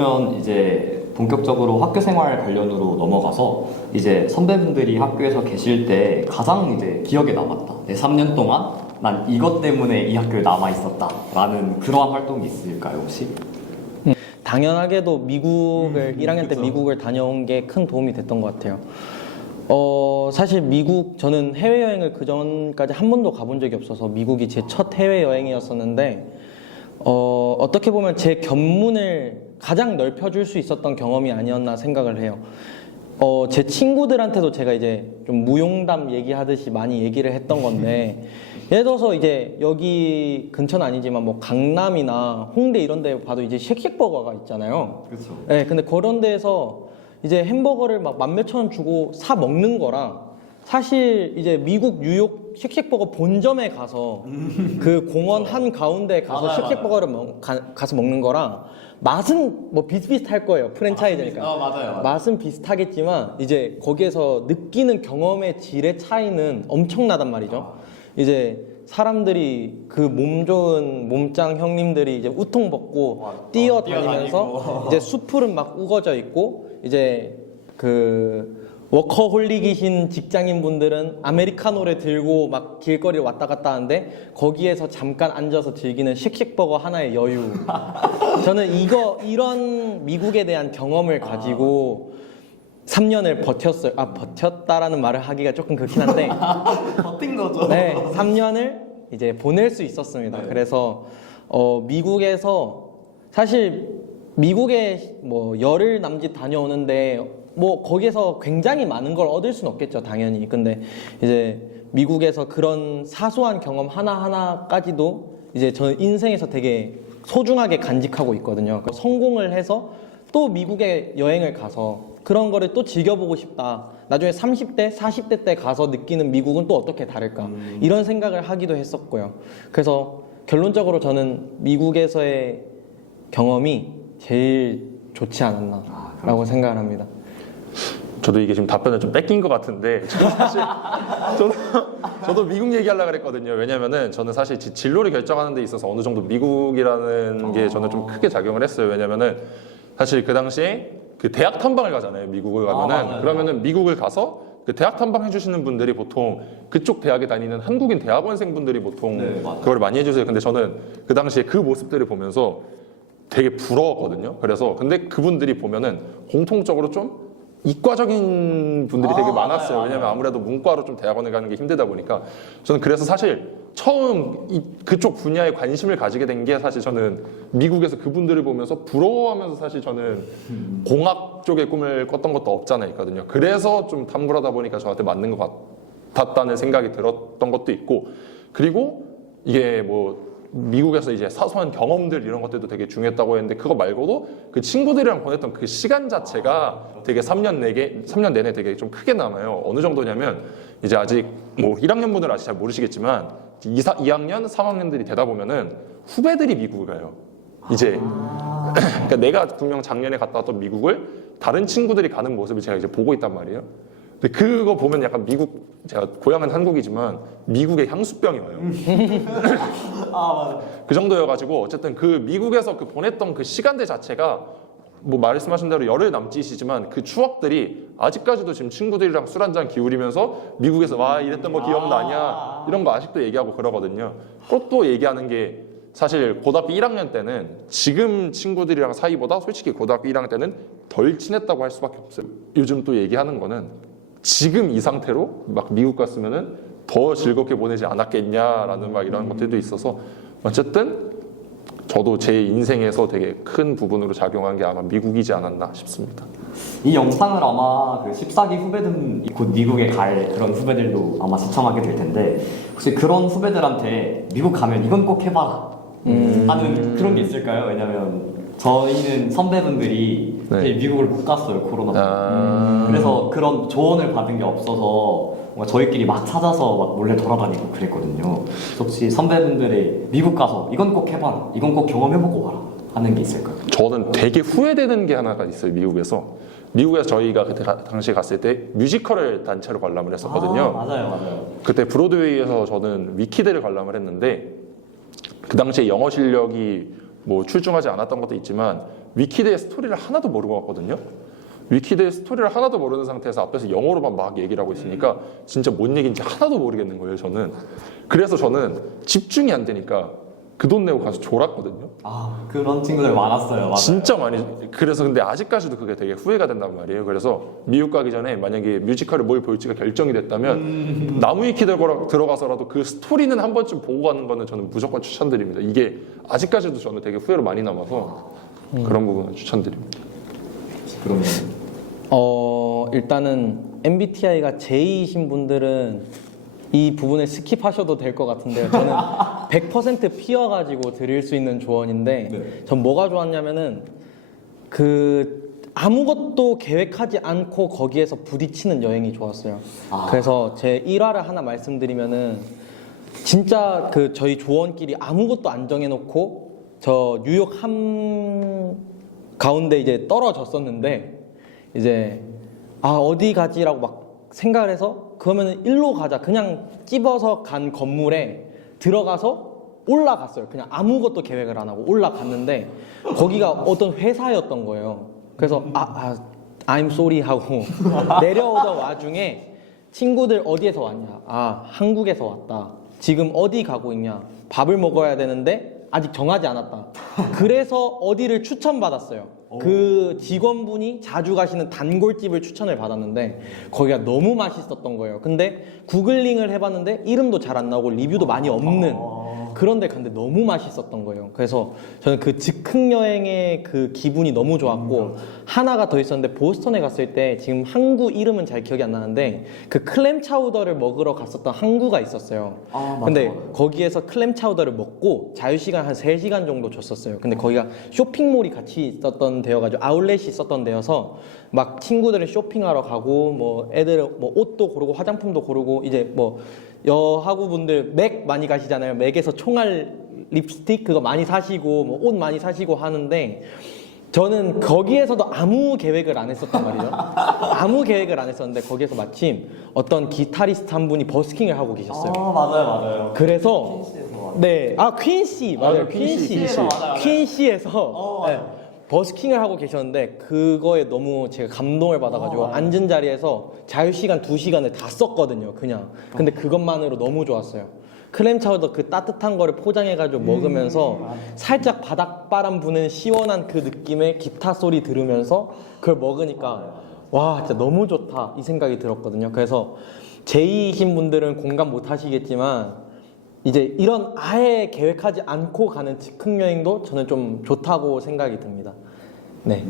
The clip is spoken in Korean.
그러면 이제 본격적으로 학교 생활 관련으로 넘어가서 이제 선배분들이 학교에서 계실 때 가장 이제 기억에 남았다. 내 3년 동안 난 이것 때문에 이 학교에 남아 있었다라는 그러한 활동이 있을까요, 혹시? 당연하게도 미국을 1학년 때 그쵸. 미국을 다녀온 게 큰 도움이 됐던 것 같아요. 사실 미국 저는 해외여행을 그 전까지 한 번도 가본 적이 없어서 미국이 제 첫 해외여행이었었는데 어떻게 보면 제 견문을 가장 넓혀줄 수 있었던 경험이 아니었나 생각을 해요. 제 친구들한테도 제가 이제 좀 무용담 얘기하듯이 많이 얘기를 했던 건데 예를 들어서 이제 여기 근처는 아니지만 뭐 강남이나 홍대 이런 데 봐도 이제 쉑쉑버거가 있잖아요. 그렇죠. 네, 근데 그런 데에서 이제 햄버거를 막 10,000원 주고 사 먹는 거랑 사실 이제 미국 뉴욕 쉑쉑버거 본점에 가서 그 공원 한 가운데 가서 맞아요, 쉑쉑버거를 가서 먹는 거랑 맛은 뭐 비슷비슷할 거예요. 프랜차이즈니까. 맞아요. 맛은 비슷하겠지만 이제 거기에서 느끼는 경험의 질의 차이는 엄청나단 말이죠. 이제 사람들이 그 몸 좋은 몸짱 형님들이 이제 우통 벗고 뛰어다니면서 뛰어다니고. 이제 숲풀은 막 우거져 있고 이제 그 워커홀릭이신 직장인 분들은 아메리카노를 들고 막 길거리를 왔다 갔다 하는데 거기에서 잠깐 앉아서 즐기는 쉑쉑버거 하나의 여유. 저는 이런 미국에 대한 경험을 가지고 3년을 버텼어요. 버텼다라는 말을 하기가 조금 그렇긴 한데 버틴 거죠. 네, 3년을 이제 보낼 수 있었습니다. 네. 그래서 미국에서 사실 미국에 뭐 열흘 남짓 다녀오는데 뭐 거기에서 굉장히 많은 걸 얻을 수는 없겠죠, 당연히. 근데 이제 미국에서 그런 사소한 경험 하나하나까지도 이제 저는 인생에서 되게 소중하게 간직하고 있거든요. 성공을 해서 또 미국에 여행을 가서 그런 거를 또 즐겨보고 싶다. 나중에 30대, 40대 때 가서 느끼는 미국은 또 어떻게 다를까? 이런 생각을 하기도 했었고요. 그래서 결론적으로 저는 미국에서의 경험이 제일 좋지 않았나라고 생각을 합니다. 저도 이게 지금 답변을 좀 뺏긴 것 같은데 저도 사실 저도 미국 얘기하려고 그랬거든요. 왜냐면은 저는 사실 진로를 결정하는 데 있어서 어느 정도 미국이라는 게 저는 좀 크게 작용을 했어요. 왜냐면은 사실 그 당시에 그 대학 탐방을 가잖아요. 미국을 가면은 맞아요. 그러면은 미국을 가서 그 대학 탐방 해주시는 분들이 보통 그쪽 대학에 다니는 한국인 대학원생 분들이 보통 네, 맞아요. 그걸 많이 해주세요. 근데 저는 그 당시에 그 모습들을 보면서 되게 부러웠거든요. 그래서 근데 그분들이 보면은 공통적으로 좀 이과적인 분들이 되게 많았어요. 맞아요. 왜냐면 아무래도 문과로 좀 대학원을 가는 게 힘들다 보니까 저는 그래서 사실 처음 그쪽 분야에 관심을 가지게 된 게 사실 저는 미국에서 그분들을 보면서 부러워하면서 사실 저는 공학 쪽의 꿈을 꿨던 것도 없잖아 있거든요. 그래서 좀 탐구를 하다 보니까 저한테 맞는 것 같았다는 생각이 들었던 것도 있고 그리고 이게 뭐 미국에서 이제 사소한 경험들 이런 것들도 되게 중요했다고 했는데 그거 말고도 그 친구들이랑 보냈던 그 시간 자체가 되게 3년 내내 되게 좀 크게 남아요. 어느 정도냐면 이제 아직 뭐 1학년 분들은 아직 잘 모르시겠지만 2학년, 3학년들이 되다 보면은 후배들이 미국을 가요. 이제 그러니까 내가 분명 작년에 갔다 왔던 미국을 다른 친구들이 가는 모습을 제가 이제 보고 있단 말이에요. 근데 그거 보면 약간 제가 고향은 한국이지만 미국의 향수병이 와요. 맞아. 그 정도여가지고 어쨌든 그 미국에서 그 보냈던 그 시간대 자체가 뭐 말씀하신 대로 열흘 남짓이지만 그 추억들이 아직까지도 지금 친구들이랑 술 한잔 기울이면서 미국에서 와 이랬던 거 기억나냐 이런 거 아직도 얘기하고 그러거든요. 그것도 얘기하는 게 사실 고등학교 1학년 때는 지금 친구들이랑 사이보다 솔직히 고등학교 1학년 때는 덜 친했다고 할 수밖에 없어요. 요즘 또 얘기하는 거는 지금 이 상태로 막 미국 갔으면은 더 즐겁게 보내지 않았겠냐라는 막 이런 것들도 있어서 어쨌든 저도 제 인생에서 되게 큰 부분으로 작용한 게 아마 미국이지 않았나 싶습니다. 이 영상을 아마 그 14기 후배들 곧 미국에 갈 그런 후배들도 아마 시청하게 될 텐데 혹시 그런 후배들한테 미국 가면 이건 꼭 해봐라 하는 그런 게 있을까요? 왜냐면 저희는 선배분들이 네. 이제 미국을 못 갔어요, 코로나 때문에. 그래서 그런 조언을 받은 게 없어서 뭔가 저희끼리 막 찾아서 막 몰래 돌아다니고 그랬거든요. 그래서 혹시 선배분들이 미국 가서 이건 꼭 해봐라, 이건 꼭 경험해보고 와라 하는 게 있을까요? 저는 되게 후회되는 게 하나가 있어요. 미국에서 저희가 그때 당시에 갔을 때 뮤지컬을 단체로 관람을 했었거든요. 맞아요. 그때 브로드웨이에서 저는 위키드를 관람을 했는데 그 당시에 영어 실력이 뭐 출중하지 않았던 것도 있지만 위키드의 스토리를 하나도 모르고 왔거든요. 위키드의 스토리를 하나도 모르는 상태에서 앞에서 영어로만 막 얘기를 하고 있으니까 진짜 뭔 얘기인지 하나도 모르겠는 거예요, 저는. 그래서 저는 집중이 안 되니까 그 돈 내고 가서 졸았거든요. 아, 그런 친구들 많았어요. 맞아요. 진짜 많이. 그래서 근데 아직까지도 그게 되게 후회가 된단 말이에요. 그래서 미국 가기 전에 만약에 뮤지컬을 뭘 볼지가 결정이 됐다면 나무 위키 들어가서라도 그 스토리는 한 번쯤 보고 가는 거는 저는 무조건 추천드립니다. 이게 아직까지도 저는 되게 후회로 많이 남아서 그런 부분은 추천드립니다. 그러면 일단은 MBTI가 J이신 분들은 이 부분을 스킵하셔도 될 것 같은데요. 저는 100% 피어가지고 드릴 수 있는 조언인데, 네. 전 뭐가 좋았냐면은 아무것도 계획하지 않고 거기에서 부딪히는 여행이 좋았어요. 그래서 제 1화를 하나 말씀드리면은 진짜 저희 조원끼리 아무것도 안 정해놓고 저 뉴욕 함 가운데 이제 떨어졌었는데 이제 어디 가지라고 막 생각을 해서 그러면은 일로 가자. 그냥 찝어서 간 건물에 들어가서 올라갔어요. 그냥 아무것도 계획을 안 하고 올라갔는데 거기가 어떤 회사였던 거예요. 그래서 I'm sorry 하고 내려오던 와중에 친구들 어디에서 왔냐? 한국에서 왔다. 지금 어디 가고 있냐? 밥을 먹어야 되는데 아직 정하지 않았다. 그래서 어디를 추천받았어요. 그 직원분이 자주 가시는 단골집을 추천을 받았는데 거기가 너무 맛있었던 거예요. 근데 구글링을 해봤는데 이름도 잘 안 나오고 리뷰도 많이 없는 그런 데 갔는데 너무 맛있었던 거예요. 그래서 저는 그 즉흥 여행의 그 기분이 너무 좋았고 하나가 더 있었는데 보스턴에 갔을 때 지금 항구 이름은 잘 기억이 안 나는데 그 클램 차우더를 먹으러 갔었던 항구가 있었어요. 근데 거기에서 클램 차우더를 먹고 자유시간 한 3시간 정도 줬었어요. 근데 거기가 쇼핑몰이 같이 있었던 데여가지고 아울렛이 있었던 데여서 막 친구들은 쇼핑하러 가고 뭐 애들 뭐 옷도 고르고 화장품도 고르고 이제 뭐 여하구분들 맥 많이 가시잖아요. 맥에서 총알 립스틱 그거 많이 사시고 뭐 옷 많이 사시고 하는데 저는 거기에서도 아무 계획을 안 했었단 말이죠. 아무 계획을 안 했었는데 거기에서 마침 어떤 기타리스트 한 분이 버스킹을 하고 계셨어요. 맞아요. 그래서 퀸시 맞아요. 퀸시에서 네, 버스킹을 하고 계셨는데 그거에 너무 제가 감동을 받아가지고 앉은 자리에서 자유시간 2시간을 다 썼거든요. 그냥. 근데 그것만으로 너무 좋았어요. 클램 차우더 그 따뜻한 거를 포장해가지고 먹으면서 살짝 바닥바람 부는 시원한 그 느낌의 기타 소리 들으면서 그걸 먹으니까 와 진짜 너무 좋다 이 생각이 들었거든요. 그래서 J이신 분들은 공감 못 하시겠지만 이제 이런 아예 계획하지 않고 가는 즉흥 여행도 저는 좀 좋다고 생각이 듭니다. 네.